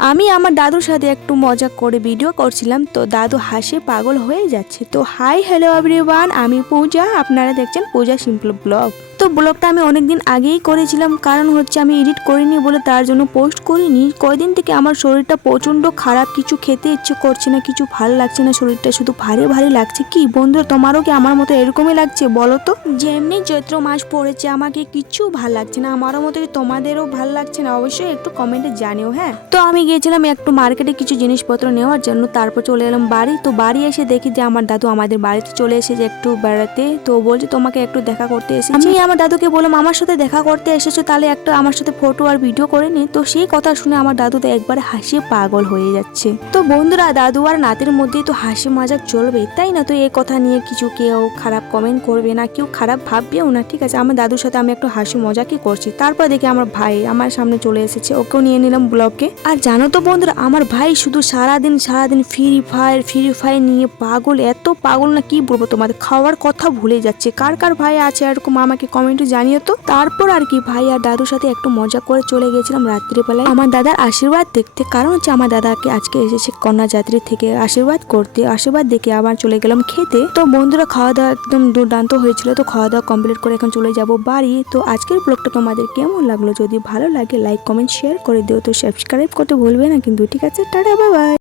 আমি আমার দাদুর সাথে একটু মজা করে ভিডিও করছিলাম, তো দাদু হাসে পাগল হয়ে যাচ্ছে। তো হাই হ্যালো এভরিওয়ান, আমি পূজা, আপনারা দেখছেন পূজা সিম্পল ব্লগ। তো ব্লগটা আমি অনেকদিন আগেই করেছিলাম, কারণ হচ্ছে আমি এডিট করিনি বলে তার জন্য পোস্ট করিনি। কয়দিন থেকে আমার শরীরটা প্রচন্ড খারাপ, কিছু খেতে ইচ্ছে করছে না, কিছু ভালো লাগছে না, শরীরটা শুধু ভারী ভারী লাগছে। কি বন্ধু, তোমারও কি আমার মতো এরকমই লাগছে বলো তো? যেমনি চৈত্র মাস পড়েছে আমাকে কিচ্ছু ভাল লাগছে না, আমারও মতো কি তোমাদেরও ভাল লাগছে না? অবশ্যই একটু কমেন্টে জানিও। হ্যাঁ, তো আমি গিয়েছিলাম একটু মার্কেটে কিছু জিনিসপত্র নেওয়ার জন্য, তারপর চলে এলাম বাড়ি। তো বাড়ি এসে দেখি যে আমার দাদু আমাদের বাড়িতে চলে এসেছে একটু বেড়াতে। তো বলছে তোমাকে একটু দেখা করতে এসেছি। আমি আমার দাদুকে বললাম আমার সাথে দেখা করতে এসেছো, তাহলে একটু আমার সাথে ফটো আর ভিডিও করে নি। তো সেই কথা শুনে আমার দাদু তো একবারে হাসিয়ে পাগল হয়ে যাচ্ছে। তো বন্ধুরা, দাদু আর নাতির মধ্যেই তো হাসি মজাক চলবে, তাই না? তো এই কথা নিয়ে কিছু কেউ খারাপ কমেন্ট করবে না, কেউ খারাপ ভাববেও না, ঠিক আছে? আমার দাদুর সাথে আমি একটু হাসি মজাকই করছি। তারপর দেখি আমার ভাই আমার সামনে চলে এসেছে, ওকেও নিয়ে নিলাম ব্লগে। আর জানো তো বন্ধুরা, আমার ভাই শুধু সারাদিন ফ্রি ফায়ার নিয়ে পাগল, এত পাগল না কি বলবো তোমাদের, খাওয়ার কথা ভুলে যাচ্ছে। কার কার ভাই আছে এরকম আমাকে কমেন্টে জানিও তো। তারপর আর কি, ভাই আর দাদুর সাথে একটু মজা করে চলে গেছিলাম রাত্রিবেলায় আমার দাদার আশীর্বাদ দেখতে, কারণ হচ্ছে আমার দাদাকে আজকে এসেছে কন্যা যাত্রী থেকে আশীর্বাদ করতে। আশীর্বাদ দেখে আবার চলে গেলাম খেতে। তো বন্ধুরা, খাওয়া দাওয়া একদম দুর্দান্ত হয়েছিল। তো খাওয়া দাওয়া কমপ্লিট করে এখন চলে যাব বাড়ি। তো আজকের ব্লগটা তোমাদের কেমন লাগলো? যদি ভালো লাগে লাইক কমেন্ট শেয়ার করে দিও। তো সাবস্ক্রাইব করতে ভুলবে না কিন্তু, ঠিক আছে? Tata, bye bye.